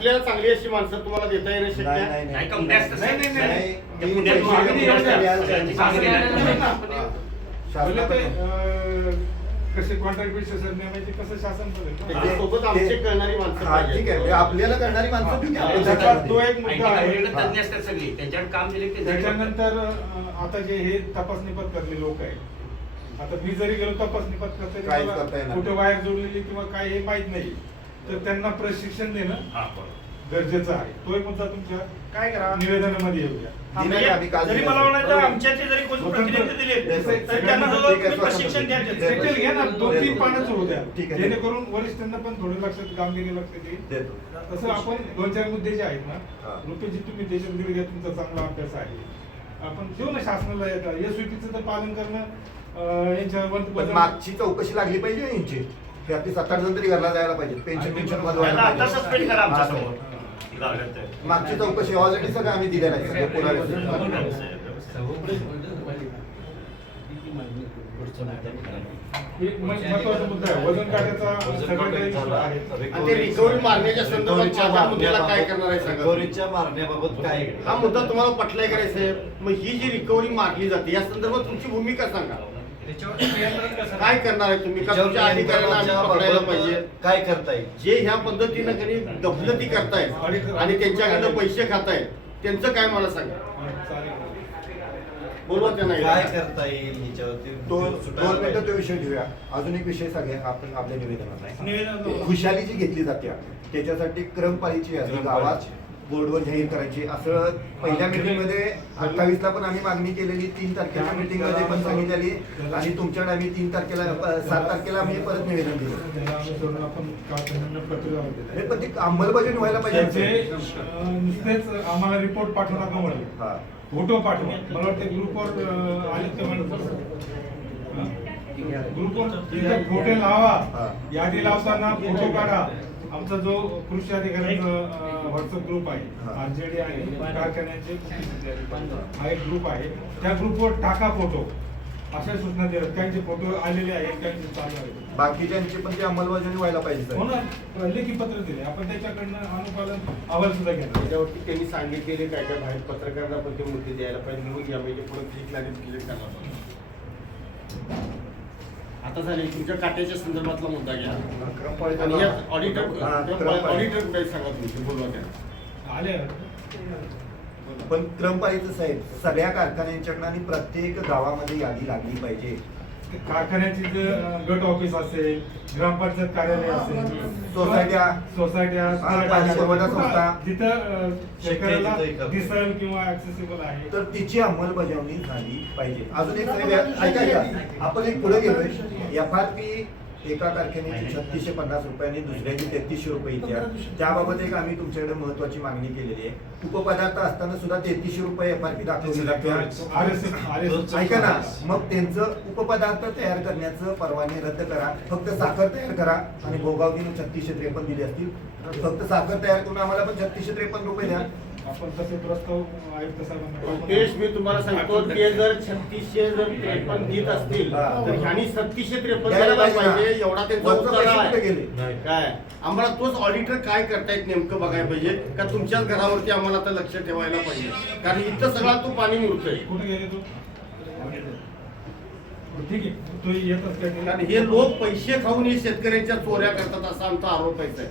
आपल्याला चांगली अशी माणसं तुम्हाला देता येणं शक्य आहे? नाही कसे कॉन्ट्रॅक्ट बेसिस नेमायचे कसं शासन सोबत आमचे करणारी माणसं ठीक आहे, आपल्याला करणारी माणसं ठीक आहे. तो एक मुद्दा आहे. तज्ञ असतात सगळी त्यांच्याकडे काम दिले ते त्याच्यानंतर आता जे हे तपासणी पथकातले लोक आहेत, आता मी जरी गेलो तपासणी पथकात काहीच करता येणार कुठे वायर जोडलेली किंवा काय हे माहित नाही, तर त्यांना प्रशिक्षण देणं गरजेचं आहे. तो एक मुद्दा तुमच्या काय करा निवेदनामध्ये येऊया. जरी मला म्हणायचं आमच्याचे जरी कोणी प्रतिनिधी दिले तर त्यांना तुम्ही प्रशिक्षण द्यायचे. सेटल घ्या ना, 2-3 पानच होऊ द्या, ठीक आहे. जेणेकरून वरिष्ठांना पण थोडं लक्षात कामगिरी लक्षात येईल. तसं आपण 2-4 मुद्दे जे आहेत ना, रुपयाची तुम्ही देशात घ्या, तुमचा चांगला अभ्यास आहे, आपण देऊ ना शासनाला. एसओपीचं तर पालन करणं यांच्यावर मागची चौकशी लागली पाहिजे यांची. ते आपली 7-8 जण तरी घरला जायला पाहिजे, पेन्शन आता आता सस्पेंड करा आमच्या समोर. मागची चौकशी ऑलरेडी सगळं आम्ही दिलेलं आहे, सगळे पुरावे. एक महत्त्वाचा मुद्दा आहे, वजन काट्याचा सगळ्याकडे इश्यू आहे. आणि ते रिकव्हरी मारण्याच्या संदर्भात माझ्या मुद्द्याला काय करणार आहे सांगा. रिकव्हरीच्या मारण्याबाबत काय हा मुद्दा तुम्हाला पटलाय का नाही साहेब? मग ही जी रिकव्हरी मारली जाते या संदर्भात तुमची भूमिका सांगा. काय करणार आहे तुम्ही? का तुमच्या अधिकाऱ्यांना आम्ही पकडायला पाहिजे? काय करता येईल? जे ह्या पद्धतीनं कधी गफलती करतायत आणि त्यांच्याकडनं पैसे खातायत त्यांचं काय मला सांगा. बोलवा त्यांना. काय करता येईल ह्याच्यावरती? 2 मिनिटं तो विषय घेऊया. अजून एक विषय सगळ्या आपण आपल्या निवेदनात नाही, खुशाली जी घेतली जाते त्याच्यासाठी क्रमपाळीची यादी गावात बोर्डवर जाहीर करायची, असं पहिल्या मीटिंग मध्ये 28 ला पण आम्ही मागणी केलेली. 3 तारखेच्या मीटिंग मध्ये पण सांगितलेली आणि तुमच्याकडे आम्ही 3 तारखेला 7 तारखेला आम्ही परत निवेदन दिलं. हे पण ती अंमलबजावणी व्हायला पाहिजे. नुसतेच आम्हाला रिपोर्ट पाठवू नका म्हणले, फोटो पाठवा. मला वाटतं ग्रुपवर आले ते ग्रुपवर फोटो लावा, यादी लावताना फोटो काढा. आमचा जो कृषी अधिकाऱ्यांचा व्हॉट्सअप ग्रुप आहे, आरजेडी आणि कारखान्याचे हा एक ग्रुप आहे, त्या ग्रुपवर टाका फोटो. अशा सूचना देतात. काहींचे फोटो आलेले आहेत, काहींचे चालू आहेत. बाकीच्यांची पण ती अंमलबजावणी व्हायला पाहिजे. हो ना, लेखी पत्र दिले आपण, त्याच्याकडनं अनुपालन अहवाल सुद्धा घेणार. त्याच्यावरती त्यांनी सांगितलेले काय काय बाहेर पत्रकारांना पण ते मुद्दे द्यायला पाहिजे. निवडून या म्हणजे पुढे क्लिक करणार. आता झाले तुमच्या काट्याच्या संदर्भातला मुद्दा घ्या. आणि ऑडिटर कुठे सांगा तुमचे, बोलवा त्यांना. आले पण क्रमपाळीचं साहेब सगळ्या कारखान्यांच्याकडनं आणि प्रत्येक गावामध्ये यादी लागली पाहिजे. कारखान्याची गट ऑफिस असेल, ग्रामपंचायत कार्यालय असेल, सोसायट्या संस्था जिथं शेतकऱ्याला दिसेल किंवा ऍक्सेसिबल आहे, तर तिची अंमलबजावणी झाली पाहिजे. अजून एक साहेब ऐका, आपण एक पुढे गेलोय. FRP एका कारखान्याची 3650 रुपये आणि दुसऱ्याची 3300 रुपये इत्या. त्याबाबत एक आम्ही तुमच्याकडे महत्वाची मागणी केलेली आहे. उपपदार्थ असताना सुद्धा 3300 रुपये FRP दाखवली जाते. ऐका ना, मग त्यांचं उपपदार्थ तयार करण्याचं परवाने रद्द करा. फक्त साखर तयार करा आणि भोगावतीने 3653 दिले असतील. फक्त साखर तयार करून आम्हाला पण 3653 रुपये द्या. आपण तसे प्रस्ताव आयुक्त साहेबांना. तेच मी तुम्हाला सांगतो, ते जर 3653 देत असतील तर ह्यांनी 3753 द्यायला पाहिजे. एवढा त्यांचा उत्तर आहे काय? आम्हाला तोच ऑडिटर काय करतायत नेमकं बघायला पाहिजे का? तुमच्याच घरावरती आम्हाला आता लक्ष ठेवायला पाहिजे, कारण इथं सगळा तो पाणी मुरतोय. कुठे गेले तू? ठीक आहे, तू येतच काय? कारण हे लोक पैसे खाऊन हे शेतकऱ्यांच्या चोऱ्या करतात असा आमचा आरोप आहे.